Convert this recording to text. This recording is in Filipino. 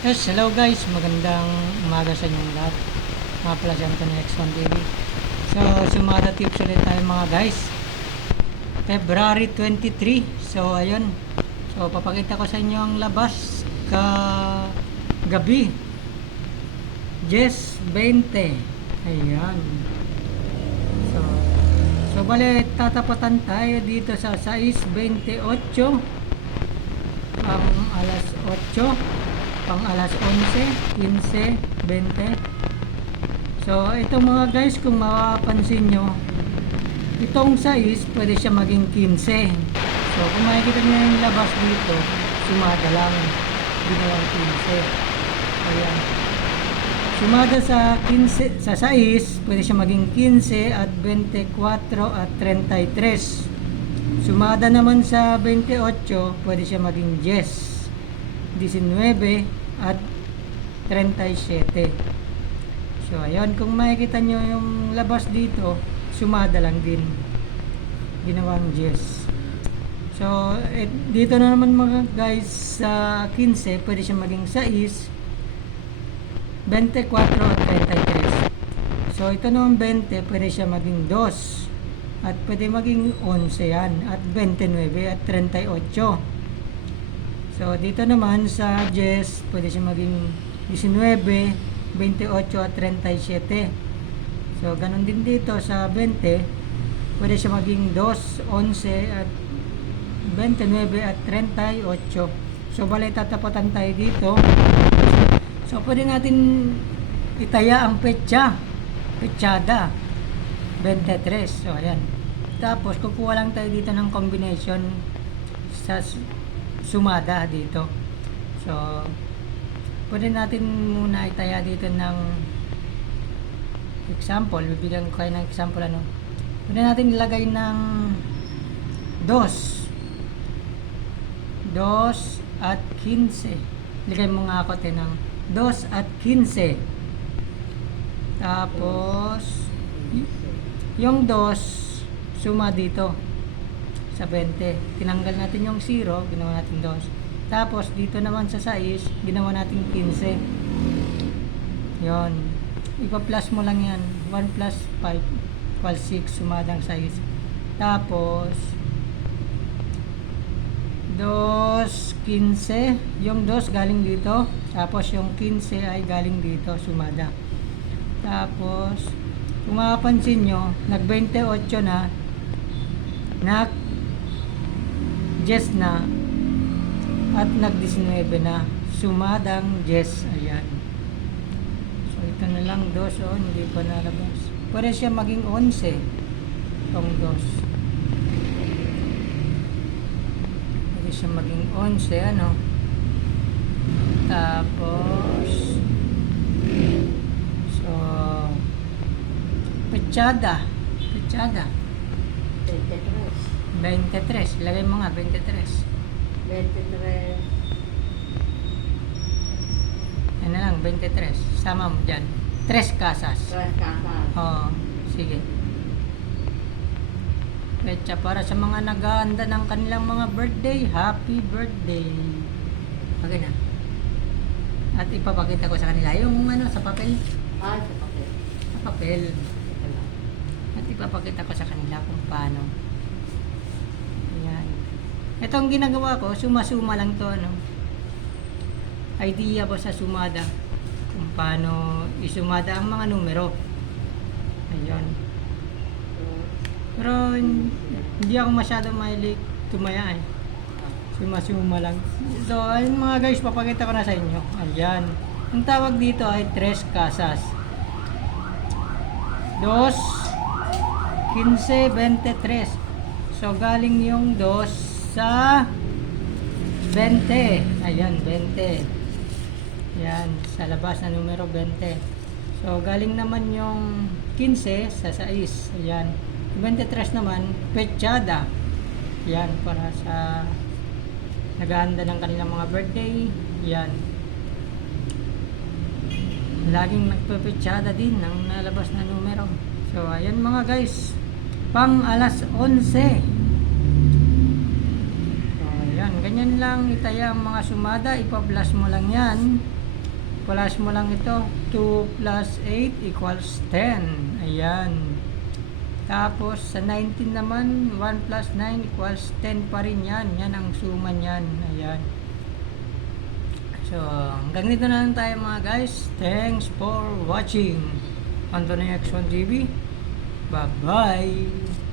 Yes, hello guys. Magandang umaga sa inyong lahat. Mga pala si Anthony X1 TV. So, sumada tips ulit tayo mga guys. February 23. So, ayun. So, papakita ko sa inyo ang labas ka gabi. Yes, 20. Ayan. So, so bale, tatapatan tayo dito sa 6.28 ang alas 8 pang alas 11, 15, 20. So, ito mga guys, kung mapapansin nyo, itong size, pwede siya maging 15. So, kung makikita nyo yung labas dito, sumada lang, ginawang 15. Ayan. Sumada sa 15, sa size, pwede siya maging 15 at 24 at 33. Sumada naman sa 28, pwede siya maging 10, 19 at 37. So, ayun, kung makikita nyo yung labas dito, sumada lang din. Ginawang 10. So, eh, dito na naman mga guys, sa 15, pwede siya maging 6, 24 at 33. So, ito naman 20, pwede siya maging 2 at pwede maging 11 yan at 29 at 38 so dito naman sa Jess pwede siya maging 19 28 at 37 so ganun din dito sa 20 pwede siya maging 2 11 at 29 at 38 so balay tatapatan tayo dito so pwede natin itaya ang petsa petsada 23. So, ayan. Tapos, kukuha lang tayo dito ng combination sa sumada dito. So, pwede natin muna itaya dito ng example. Bibigyan ko kayo ng example ano. Pwede natin ilagay ng dos. Dos at 15. Lagay mo nga ako tayo ng dos at 15. Tapos, yung dos, suma dito sa 20. Tinanggal natin yung 0, ginawa natin dos. Tapos, dito naman sa 6, ginawa natin 15. Yon. Ipa-plus mo lang yan. 1 plus 5 equals 6, sumadang 6. Tapos, dos 15 yung dos galing dito tapos yung 15 ay galing dito sumada tapos kung mapapansin nyo, nag 28 na, nag 10 na, at nag 19 na, sumadang 10, ayan. So, ito na lang, dos, oh, hindi pa nalabas. Pwede siya maging 11, itong dos. Pwede siya maging 11, ano. Tapos, so, Pechada. Pechada. 23. 23. Lagay mo nga, 23. 23. Ano lang, 23. Sama mo dyan. Tres casas. Tres casas. Oo, sige. Pecha para sa mga nag-aanda ng kanilang mga birthday. Happy birthday. Okay na. At ipapakita ko sa kanila yung ano sa papel. Ay, sa papel. Sa papel. At ipapakita ko sa kanila kung paano. Ito ang ginagawa ko, suma-suma lang to ano. Idea ko sa sumada kung paano isumada ang mga numero. Ayan. Pero hin- hindi ako masyado mahilig tumaya eh. Suma-suma lang. So, ayun mga guys, papakita ko na sa inyo. Ayan. Ang tawag dito ay tres casas. Dos, 15, 23. So, galing yung dos sa 20. Ayan, 20. Ayan, sa labas na numero 20. So, galing naman yung 15 sa 6. Ayan. 23 naman, pechada. Ayan, para sa naghahanda ng kanilang mga birthday. Ayan. Laging nagpapechada din ng nalabas na numero. So, ayan mga guys. Pang alas 11. So, ayan. Ganyan lang itaya ang mga sumada. Ipa-plus mo lang yan. plus mo lang ito. 2 plus 8 equals 10. Ayan. Tapos, sa 19 naman, 1 plus 9 equals 10 pa rin yan. Yan ang suma niyan. Ayan. So, hanggang dito na lang tayo mga guys. Thanks for watching. On the next one, GB. Bye-bye.